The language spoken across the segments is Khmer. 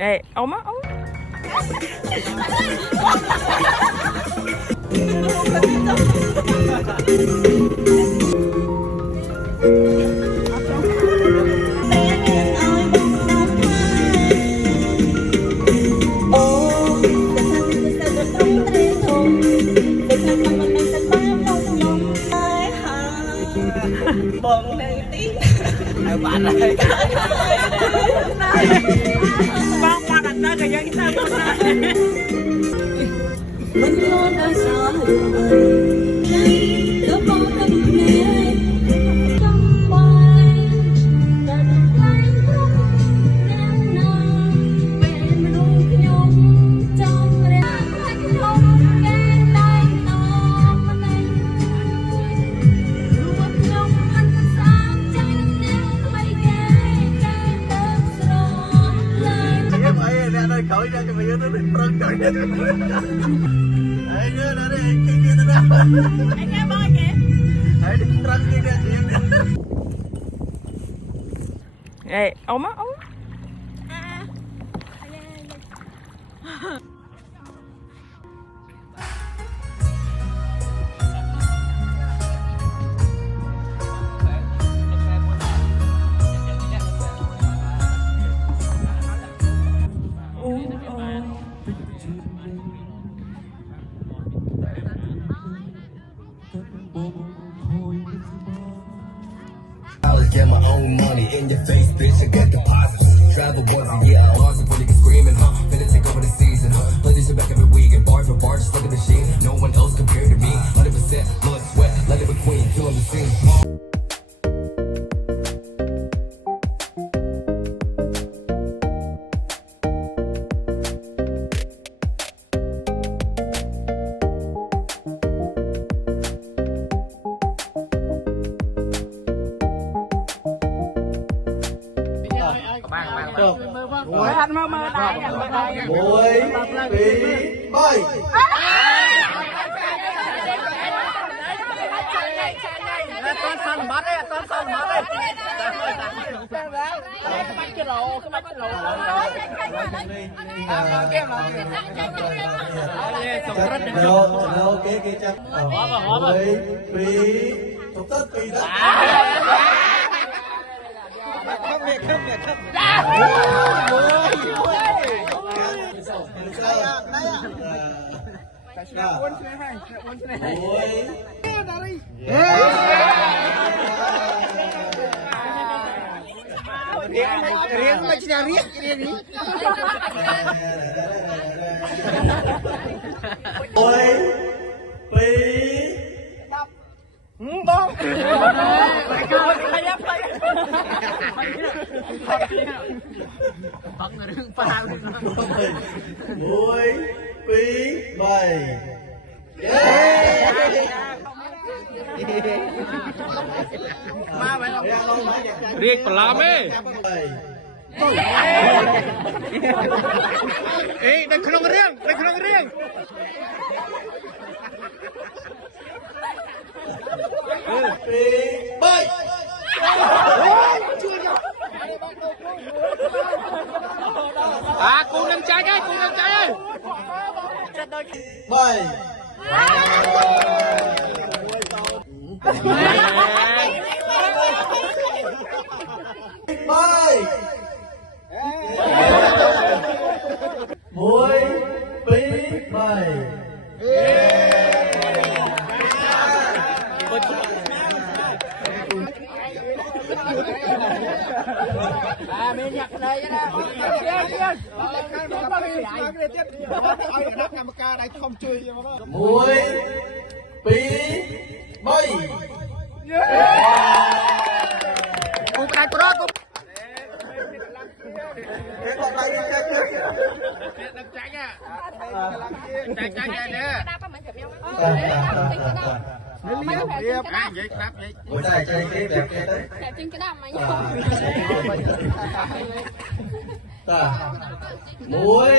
Ê, ống á, ống. Bận này tí bạn ơi con qua đặt ra cái dân sao mình luôn ở xa đứa con thân nhé trong bài đã thấy không em nào về mình luôn nhung trong ra anh không nghe tay nó mình luôn nhung anh sao chẳng nếu mấy cái đơn sơ lên em ơi ra đây khỏi ra cho mày nó đi prâng trời đây đưa ra đây kia tới đâu anh nghe bơi kìa hãy đi prâng kia ra chị em Ê, ống á, ống. Get my own money in your face, bitch. I get deposits. Travel once a year. Bars before you can screaming, huh? Finna take over the season, huh? Play this shit back every week and bar for bar, just look at the shit. No one else compared to me. 100% blood, sweat, like a queen, killing the scene. anh mơ mơ đây muối bí bơi con săn bắt đấy con săn bắt đấy cái bánh cái rổ ok kia chắc muối bí tục tất bí đó không việc riêng mà chỉ là riêng đi ôi bí bông muối bí bầy riêng còn làm ấy ê đây không riêng bí bầy à cô lên trái ơi bầy bơi muối bí bầy mình nhặt đây đó muối bí bầy cô cái đó cô cái còn lại cái trái nè bữa nay chơi cái đẹp cái đấy đẹp trên cái đầm này muối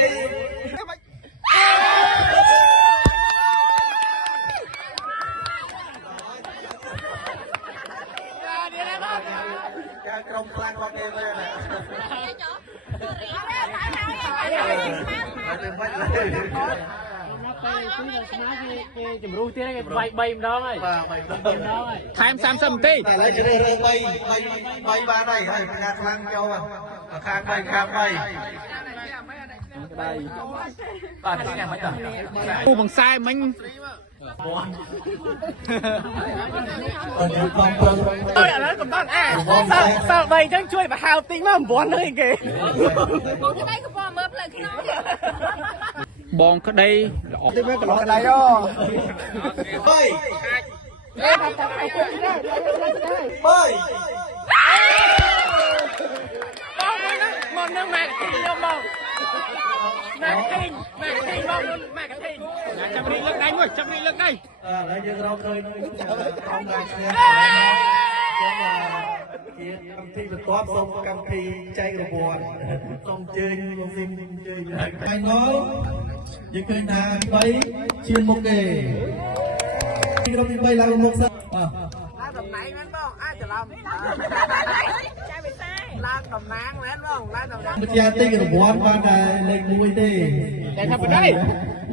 cái trong plan con em đây nè เป็นวัดเลย ជំរុះទៀតគេវាយ3ម្ដងហើយថែម30ទេ តែឡើយជ្រើសរើស3បានហើយប្រកាសខ្លាំងចូលខាង3ខាង3 បាទនេះមិនដល់គូបង្សែមិញ អរគុណបងប្រុស អើយឥឡូវកំដរសល់3ចឹងជួយបង្ហើបតិចមក9ហើយគេ មកក្តីក៏បងមើលផ្លូវក្នុង បងក្តីល្អ 3 បងនឹងម៉ែកទីយកមកម៉ែកទីមកម៉ែកទីចាប់រីលើកដៃមួយចាប់រីលើកដៃ ហើយយើងរកឃើញក្នុងការឈ្នះជាកម្មវិធីបន្ទាប់សូមកម្មវិធីចែករង្វាន់សូមអញ្ជើញលោកស៊ីមអញ្ជើញហើយណូយើងឃើញថា3ឈានមុខគេក្រុមទី3ឡើងមុខសិនបាទ ឡើងតំណែងមែនបងអាចច្រឡំចាយវិសាឡើងតំណាងមែនបងឡើងតំណាង វិទ្យាទិញរង្វាន់បានតែលេខ1ទេ តែថាបណ្ដៃ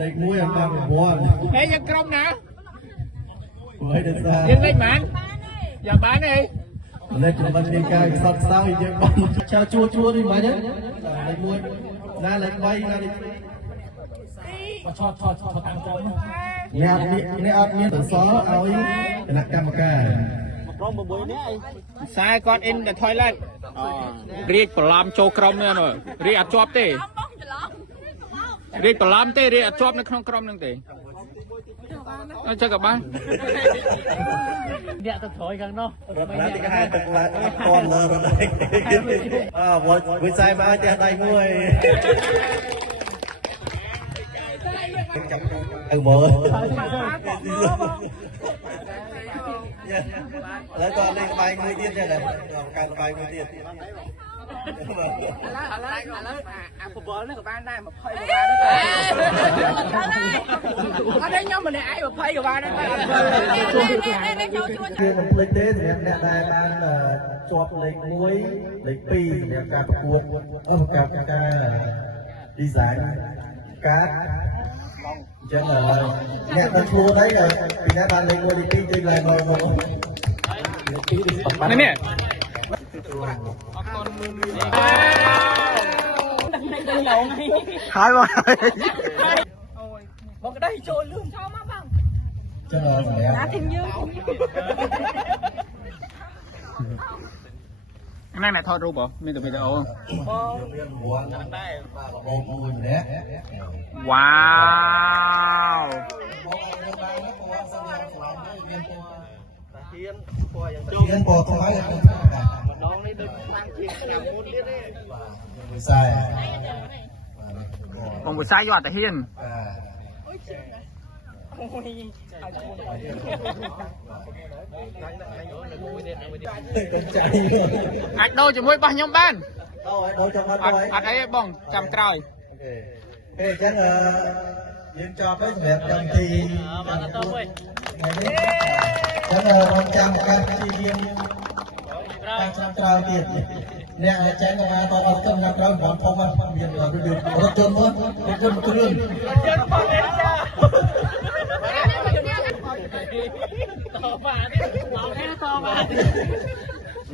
លេខ1អត់បានរង្វាន់ ហេយើងក្រុមណា ហើយដល់ថា យើងលេខប៉ុន្មានយ៉ាងបានទេ លេខមិនមានការខ្សត់ខ្សោយយើងបានចៅជួនេះមិនហ្នឹងលេខ1ណាលេខ3ណាលេខឆោតតាមក្រុមនេះអត់មានសសរឲ្យគណៈកម្មការ ខ្សែគាត់ in the toilet រៀកបន្លំចូលក្រុមនេះនោះរៀកអត់ជាប់ទេ បងច្រឡំ រៀកបន្លំទេរៀកអត់ជាប់នៅក្នុងក្រុមនឹងទេអញ្ចឹងក៏បាន អ្នកទៅក្រោយខាងនោះ រត់ណាទីកាទឹកឡើងអត់តន់លើរត់វិស័យមកឲ្យផ្ទះដៃមួយទៅមើលឥឡូវក៏លេងបាយមួយទៀតដែរកើតបាយមួយទៀត ឥឡូវអាបបលនេះក៏បានដែរ20ក៏បានដែរអត់ទេខ្ញុំម្នាក់ឯង20ក៏បានដែរ នេះចូលជួយ គឺមិនភ្លេចទេសម្រាប់អ្នកដែលបានជាប់លេខ1លេខ2សម្រាប់ការប្រកួតអន្តរការ design កាតអញ្ចឹងអ្នកទៅខ្លួនអីពីអ្នកបានលេខ1លេខ2ជួយឡើងមក នេះ ហើយមក បងក្តីចូលលឿនចូលមកបង ចឹងសម្រាប់ អាធីមយើង ហ្នឹងអ្នកថតរូបហ៎មានតែវីដេអូ មានរង្វាន់ដែរបាទកាបូបមួយម្នាក់ វ៉ាវ បងឲ្យបានពណ៌សំយ៉ាងខ្លាំងហើយមានពណ៌តាហ៊ានពណ៌យ៉ាងទៀនពណ៌ថ្មីអត់ម្ដងនេះដូចតាំងជាឆ្នាំមុនទៀតទេបាទវិស័យ បងវិស័យយកអត់ទៅហ៊ាន អាចដូរជាមួយរបស់ខ្ញុំបាន ដូរចាំបាត់ អត់អីទេបងចាំក្រោយ អញ្ចឹងយើងចប់ហើយសម្រាប់កម្មវិធីបានទៅវិញចឹងរងចាំការព្យាយាមតាមឆ្នាំក្រោយទៀតអ្នកអាចចេញទៅមកតអត់ទៅឆ្នាំក្រោយបងធំមានរថយន្តមករថយន្តគ្រឿង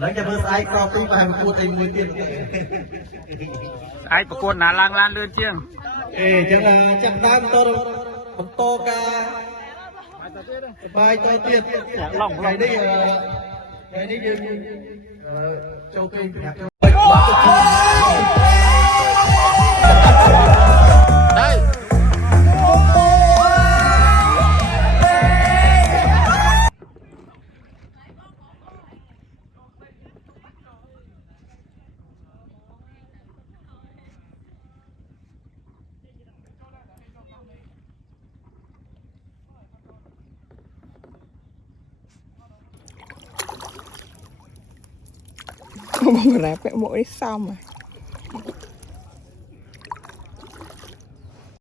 ឡើងចាំមើលស្អែកក្រោយពីបានប្រកួតតែមួយទៀត អាចប្រកួតណាឡើងឡានលឿនជាង អញ្ចឹងចាប់ដើមតបន្តការបាយតទៀតថ្ងៃនេះយើងចូលពេញប្រាប់បងរ៉ាប់ពាក់មួកនេះសម